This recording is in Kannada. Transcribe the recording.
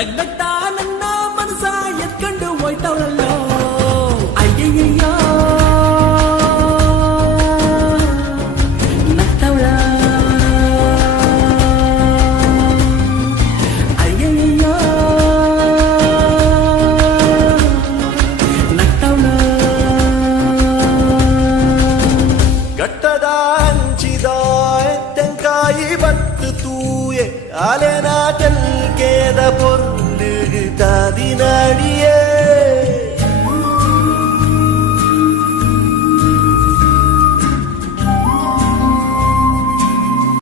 ನಗ್ನಗ್ತಾ ನನ್ನ ಮನಸ ಎತ್ಕೊಂಡು ಹೋಯ್ತವಳಲ್ಲೋ ಅಯ್ಯಯ್ಯೋ ನಗ್ತವಳ ಅಯ್ಯಯ್ಯೋ ನಗ್ತವಳ ಗಟ್ಟದ ಹಂಚಿದ ತೆಂಕಾಯಿ ಬತ್ತು ತೂಯೆ ಅಲೆನ ತೆಲ್ಕೇದ பொருளுக்கு தாதி நாடியே